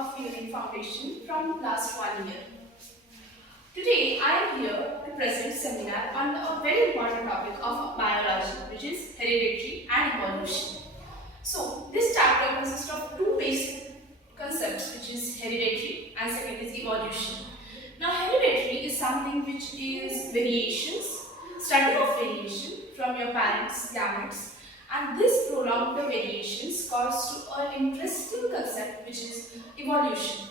of Building Foundation from last 1 year. Today I am here to present seminar on a very important topic of biology, which is heredity and evolution. So this chapter consists of two basic concepts, which is hereditary and second is evolution. Now hereditary is something which is variations, study of variation from your parents' gametes, and this prolonged the variations caused to an interesting concept which is evolution.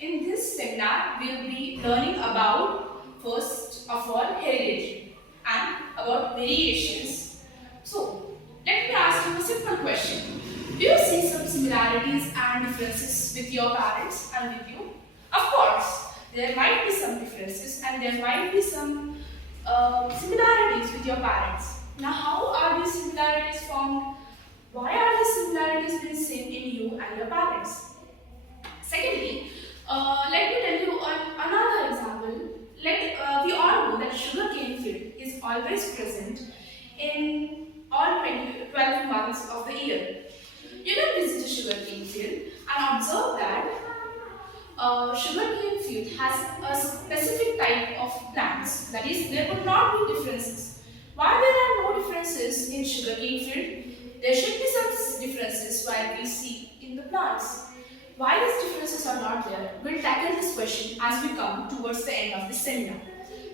In this seminar, we will be learning about first of all heredity and about variations. So let me ask you a simple question. Do you see some similarities and differences with your parents and with you? Of course, there might be some differences and there might be some similarities with your parents. Now, how are these similarities formed? Why are these similarities being seen in you and your parents? Secondly, let me tell you another example. We all know that sugarcane field is always present in all 12 months of the year. You can visit a sugarcane field and observe that sugarcane field has a specific type of plants. That is, there would not be differences. Why there are no differences in sugarcane field? There should be some differences while we see in the plants. Why these differences are not there? We'll tackle this question as we come towards the end of the seminar.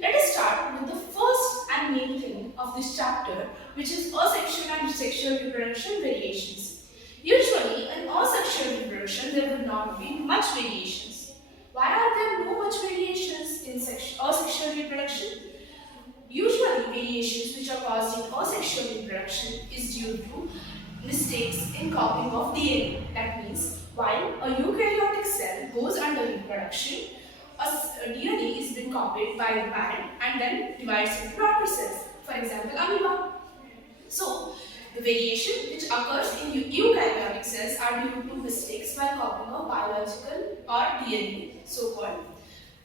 Let us start with the first and main thing of this chapter, which is asexual and sexual reproduction variations. Usually, in asexual reproduction, there will not be much variations. Why are there no much variations in asexual reproduction? Usually, variations which are caused in asexual reproduction is due to mistakes in copying of DNA. That means, while a eukaryotic cell goes under reproduction, a DNA is being copied by the parent and then divides into daughter cells. For example, amoeba. So, the variation which occurs in eukaryotic cells are due to mistakes while copying of biological or DNA, so-called.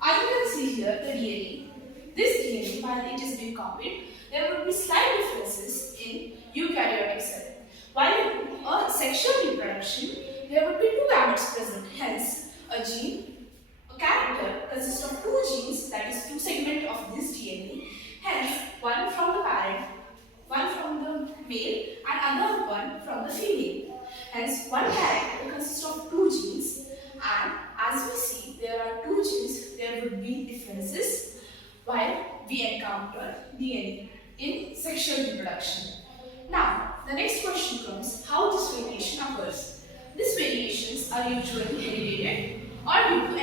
As you can see here, the DNA. This DNA, while it is being copied, there would be slight differences in eukaryotic cell. While in a sexual reproduction, there would be two gametes present. Hence, a character consists of two genes, that is two segments of this DNA. Hence, one from the parent, one from the male and another one from the female. Hence, one character consists of two genes, and as we see there are two genes, there would be differences while we encounter DNA in sexual reproduction. Now, the next question comes, how this variation occurs. These variations are usually heredited or due to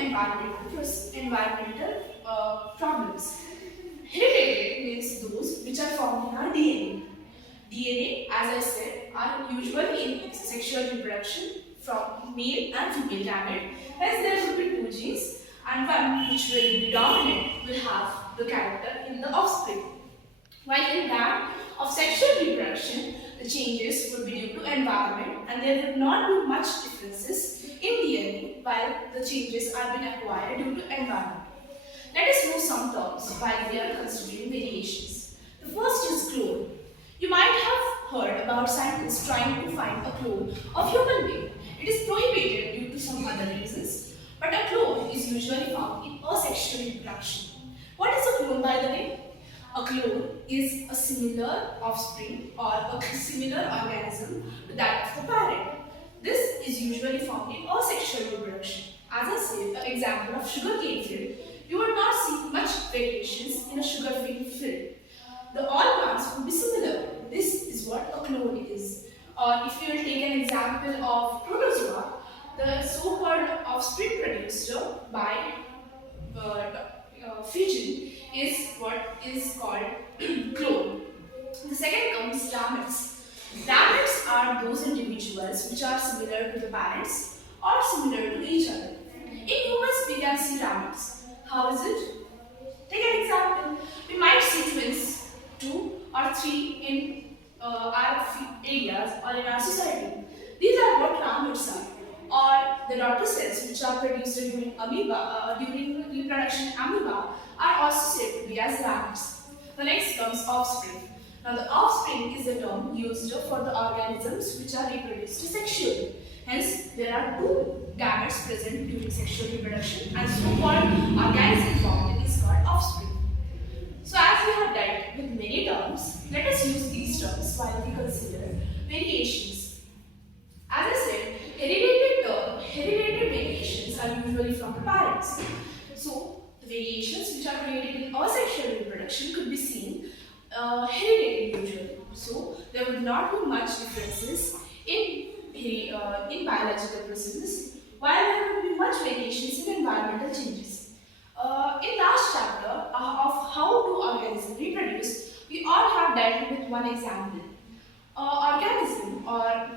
environmental problems. Hereditary means those which are found in our DNA. DNA, as I said, are usually in sexual reproduction from male and female gamete. Hence, there will be two genes, and one which will be dominant will have the character in the offspring. While in that of sexual reproduction, the changes would be due to environment and there would not be much differences in DNA while the changes are being acquired due to environment. Let us know some terms while we are considering variations. The first is clone. You might have heard about scientists trying to find a clone of human being. It is prohibited due to some other reasons, but a clone is usually found in asexual reproduction. What is a clone, by the way? A clone is a similar offspring or a similar organism to that of the parent. This is usually found in asexual reproduction. As I said, an example of sugarcane field, you will not see much variations in a sugarcane field. All plants will be similar. This is what a clone is. Or if you will take an example of protozoa, the so-called offspring produced by fission is what is called clone. The second comes gametes. Gametes are those individuals which are similar to the parents or similar to each other. In humans, we can see gametes. How is it? Take an example. We might see twins, 2 or 3 in our areas or in our society. These are what gametes are. Or the daughter cells which are produced during during reproduction in amoeba are also said to be as gametes. The next comes offspring. Now the offspring is the term used for the organisms which are reproduced sexually. Hence, there are two gametes present during sexual reproduction and so-called organism formed is called offspring. So as we have dealt with many terms, let us use these terms while we consider variations. As I said, hereditary variations are usually from the parents. So the variations which are created in asexual reproduction could be seen hereditary usually. So there would not be much differences in biological processes, while there would be much variations in environmental changes. In last chapter of how do organisms reproduce, we all have dealt with one example. Organism or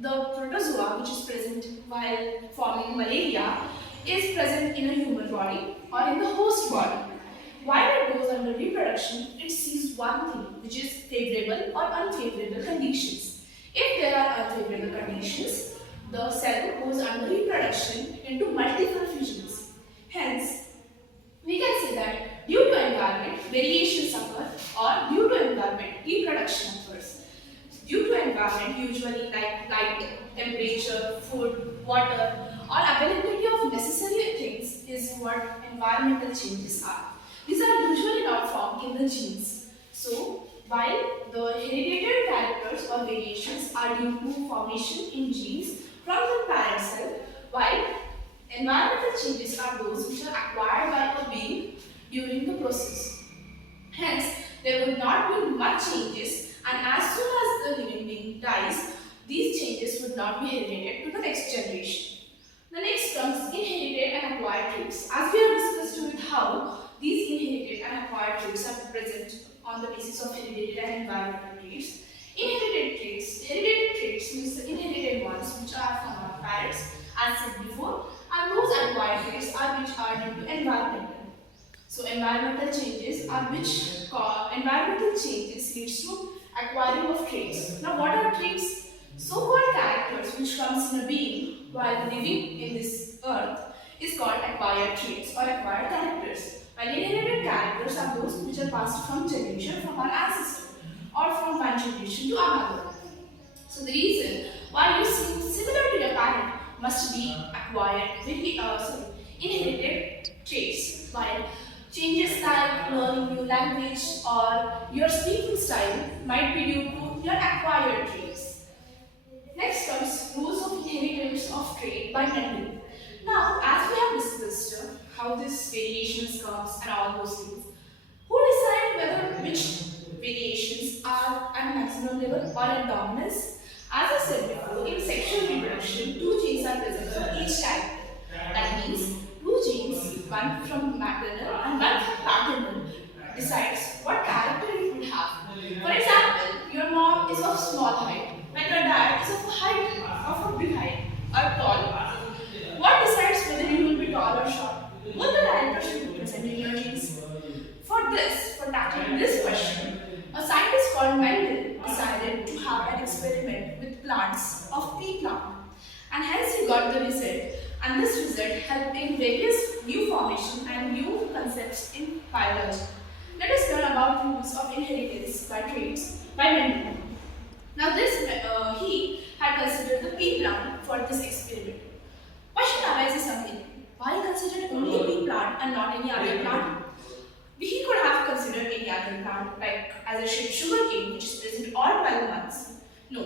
the protozoa which is present while forming malaria is present in a human body or in the host body. While it goes under reproduction, it sees one thing which is favorable or unfavorable conditions. If there are unfavorable conditions, the cell goes under reproduction into multiple fusions. Hence, we can say that due to environment, variations occur, or due to environment, reproduction occurs. Due to environment, usually like light, temperature, food, water, or availability of necessary things is what environmental changes are. These are usually not found in the genes. So, while the hereditary characters or variations are due to formation in genes from the parent cell, while environmental changes are those which are acquired by a being during the process. Hence, there will not be much changes, and as soon as the living being dies, these changes would not be inherited to the next generation. The next comes inherited and acquired traits. As we have discussed with how these inherited and acquired traits are present on the basis of hereditary and environmental traits. Hereditary traits means the inherited ones which are from our parents, as said before, and those acquired traits are which are due to environmental. So environmental changes are which environmental changes leads to acquiring of traits. Now what are traits? So-called characters which comes in a being while living in this earth is called acquired traits or acquired characters. While inherited characters are those which are passed from generation from our ancestor or from one generation to another. So the reason why you seem similar to your parent must be inherited traits, while changes like learning new language or your speaking style might be due to your acquired traits. Next comes rules of inheritance of trait by Mendel. Now, as we have discussed how this variations comes and all those things, who decide whether which variations are at maximum level or at dominance? As I said before, in sexual reproduction, two genes are present for each character. That means two genes, one from maternal and one from paternal, decides what character it would have. For example, your mom is of small height, while your dad is of a big height or tall. What decides whether you will be tall or short? Both the characters should be present in your genes. For tackling this question, a scientist called Mendel decided to have an experiment with plants of pea plant, and hence he got the result. And this result helped in various new formation and new concepts in biology. Let us learn about rules of inheritance by traits by Mendel. Now he had considered the pea plant for this experiment. Question arises again: why consider only pea plant and not any other plant? He could have considered any other plant, like as I said, sugarcane, which is present all 12 months. No.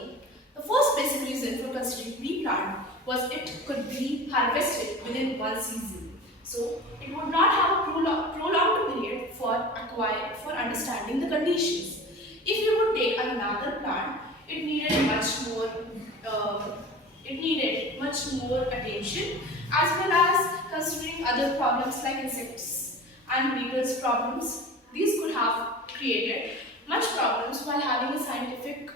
The first basic reason for considering pea plant was it could be harvested within one season. So it would not have a prolonged period for understanding the conditions. If you would take another plant, it needed much more attention, as well as considering other problems like insects and beetles problems. These could have created much problems while having a scientific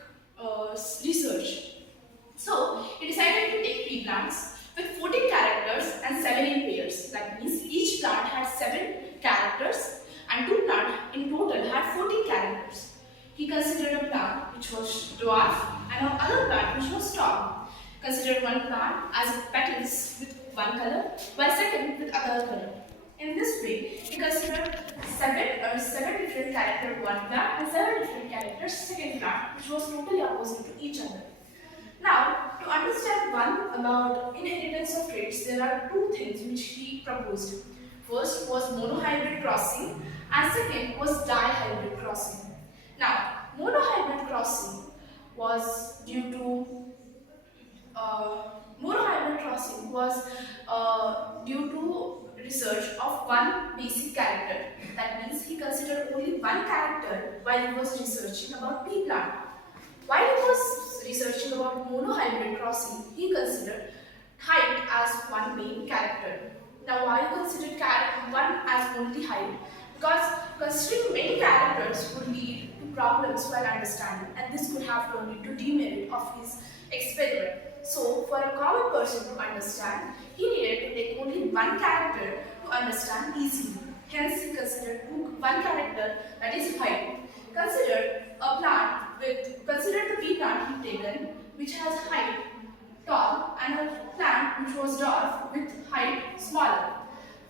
research. So he decided to take pea plants with 14 characters and 7 in pairs. That means each plant had 7 characters and 2 plants in total had 14 characters. He considered a plant which was dwarf and another plant which was tall. Considered one plant as petals with one color, while second with other color. In this way, he considered seven different characters one plant and seven different characters second plant, which was totally opposite to each other. Now, to understand one about inheritance of traits, there are two things which he proposed. First was monohybrid crossing and second was dihybrid crossing. Now, monohybrid crossing was due to monohybrid crossing was due to research of one basic character. That means he considered only one character while he was researching about pea plant. While he was researching about monohybrid crossing, he considered height as one main character. Now, why considered one as only height? Because considering many characters would lead to problems while understanding, and this could have turned into demerit of his experiment. So, for a common person to understand, he needed to take only one character to understand easily. Hence, he considered one character, that is height. Consider the pea plant he taken, which has height tall, and a plant which was dwarf with height smaller.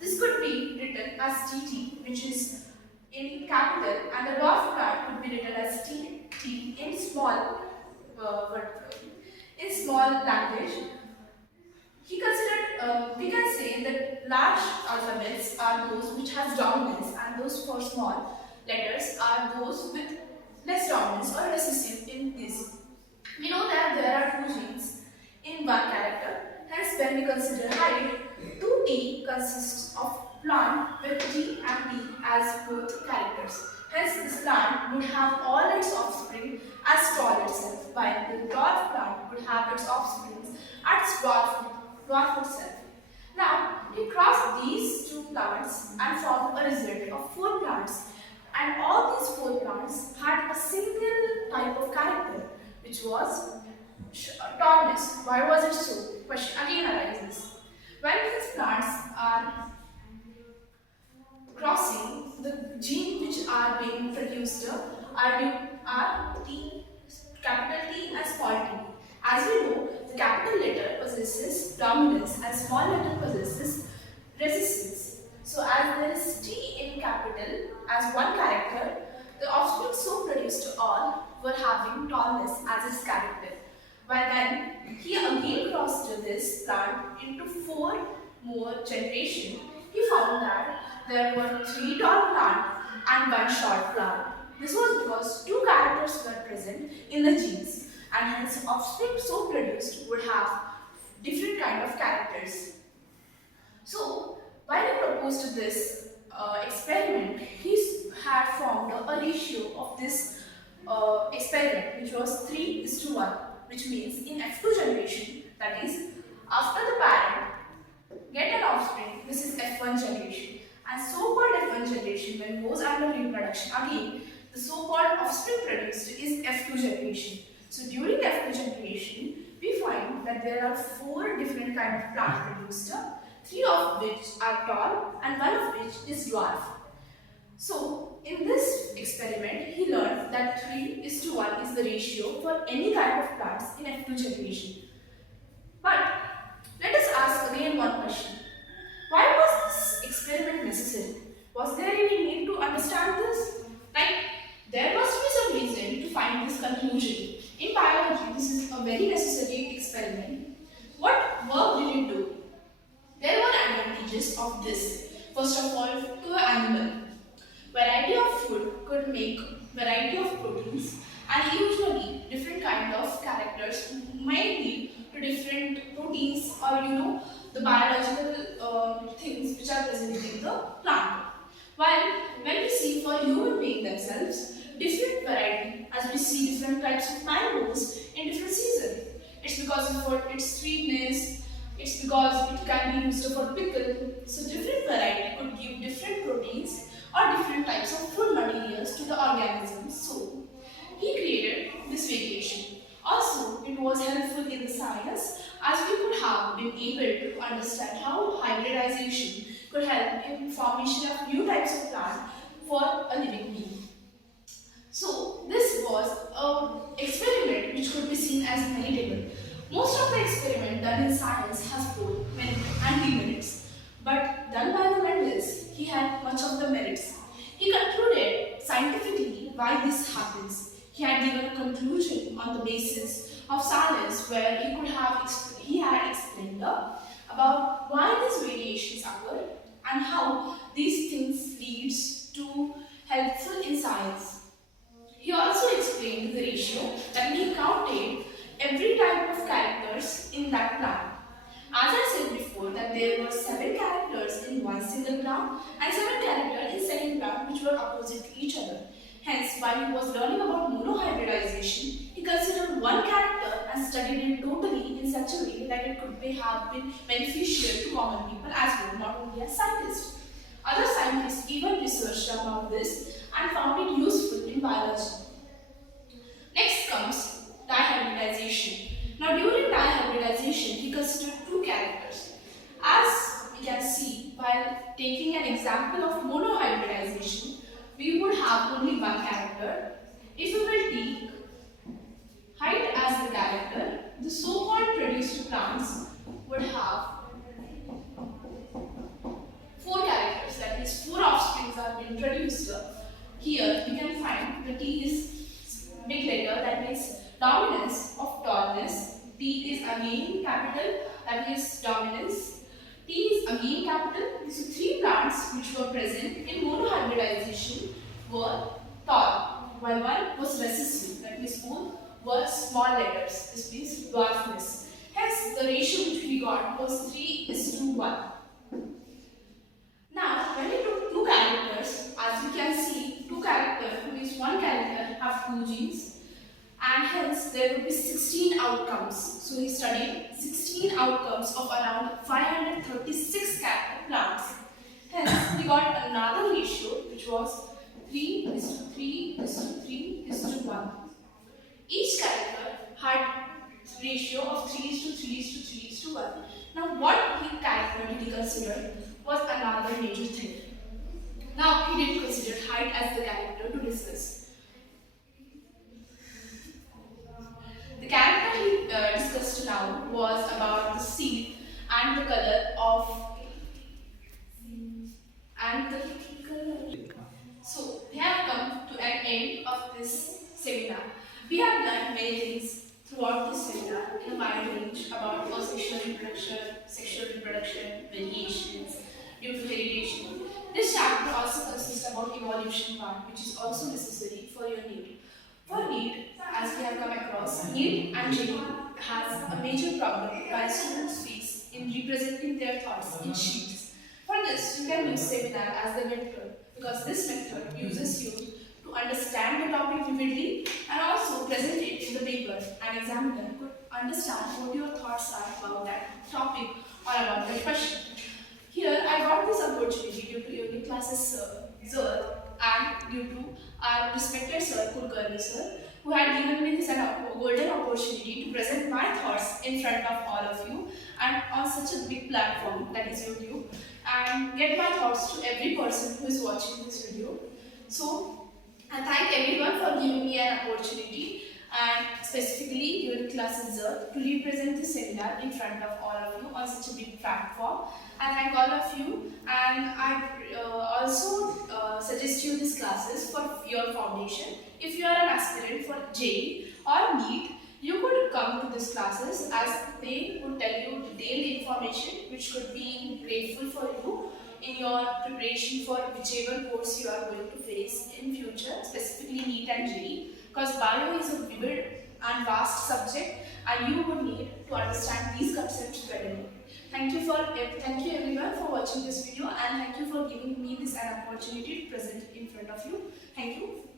This could be written as TT, which is in capital, and the dwarf plant could be written as TT in small language. He considered, we can say that large alphabets are those which has dominance, and those for small letters are those with less dominance or recessive in this. We know that there are two genes in one character. Hence, when we consider height, 2T consists of plant with T and T as both characters. Hence, this plant would have all its offspring as tall itself, while the dwarf plant would have its offspring as dwarf itself. Now, we cross these two plants and form a result of four plants, and all these four plants had a single type of character, which was tallness. Why was it so? Question again arises. When these plants are crossing, the genes which are being produced are T, capital T and small t. As we know, the capital letter possesses dominance and small letter possesses resistance. So as there is T in capital as one character, the offspring so produced to all were having tallness as its character. While when he again crossed this plant into 4 more generations, he found that there were 3 tall plants and 1 short plant. This was because 2 characters were present in the genes, and hence offspring so produced would have different kind of characters. So, while he proposed this experiment, he had formed a ratio of this experiment, which was 3:1, which means in F2 generation, that is, after the parent get an offspring, this is F1 generation, and so-called F1 generation, when goes under reproduction, again, the so-called offspring produced is F2 generation. So during F2 generation, we find that there are 4 different kinds of plants produced, 3 of which are tall and 1 of which is dwarf. So in this experiment, he learned that 3:1 is the ratio for any kind of plants in F2 generation. But let us ask again one question. Why was this experiment necessary? Was there any need to understand this? Like, there must be some reason to find this conclusion. In biology, this is a very necessary experiment. What work did it do? There were advantages of this. First of all, to the animal. Variety of food could make variety of proteins, and usually different kind of characters may lead to different proteins or the biological things which are present in the plant. While when we see for human beings themselves, different variety, as we see different types of mangoes in different seasons. It's because of its sweetness, it's because it can be used for pickle. So different variety could give different proteins or different types of food materials to the organisms. So he created this variation. Also, it was helpful in the science, as we could have been able to understand how hybridization could help in formation of new types of plant for a living being. So this was an experiment which could be seen as heritable. Most of the experiment done in science has 4 minutes and 3 minutes, but done by the Mendels, he had explained about why these variations occur and how these things leads to helpful insights. He also explained the ratio that he counted every type of characters in that plant. As I said before that there were 7 characters in one single plant and 7 characters in second plant which were opposite to each other. Hence, while he was learning about monohybridization, he considered one character and studied it totally in such a way that it could have been beneficial to common people as well, not only as scientists. Other scientists even researched about this and found it useful in biology. Next comes dihybridization. Now during dihybridization, he considered 2 characters. As we can see, while taking an example of monohybridization, we would have only one character. If we will take height as the character, the so-called produced plants would have 4 characters, that means 4 offsprings are being produced. Here you can find the T is big letter, that means dominance of tallness. T is again capital, that is dominance. T is again capital. So 3 plants which were present in monohybridization were tall, while one was recessive, that means both were small letters. This means dwarfness. Hence the ratio which we got was 3:1. Now when we took 2 characters, as we can see, 2 characters means 1 character have 2 genes, and hence there will be 16 outcomes. So he studied 16 outcomes of around 536 character plants. Hence he got another ratio which was 3:3:3:1. Each character had ratio of 3:3:3:1. Now what character did he consider was another major thing. Now he didn't consider height as the character to discuss. The character he discussed now was about the seed and the color of So we have come to an end of this seminar. We have learned many things throughout this seminar in a wide range about sexual reproduction, variations, due to heredity. This chapter also consists about evolution part, which is also necessary for your need. For need, as we have come across, need and genetic has a major problem while students face in representing their thoughts in sheets. For this, you can use seminar as the method, because this method uses you to understand the topic vividly and also present it in the paper, and examiner could understand what your thoughts are about that topic or about that question. Here, I got this opportunity due to unit classes Sir and due to our respected Sir Kulkarni Sir, who had given me this golden opportunity to present my thoughts in front of all of you and on such a big platform that is YouTube, and get my thoughts to every person who is watching this video. So, I thank everyone for giving me an opportunity, and specifically unit classes to represent this seminar in front of all of you on such a big platform. I thank all of you, and I also suggest you these classes for your foundation. If you are an aspirant for JEE or NEET, you could come to these classes as they would tell you detailed information which could be grateful for you in your preparation for whichever course you are going to face in future, specifically NEET and JEE, because bio is a vivid and vast subject and you would need to understand these concepts better. Thank you everyone for watching this video, and thank you for giving me this an opportunity to present in front of you. Thank you.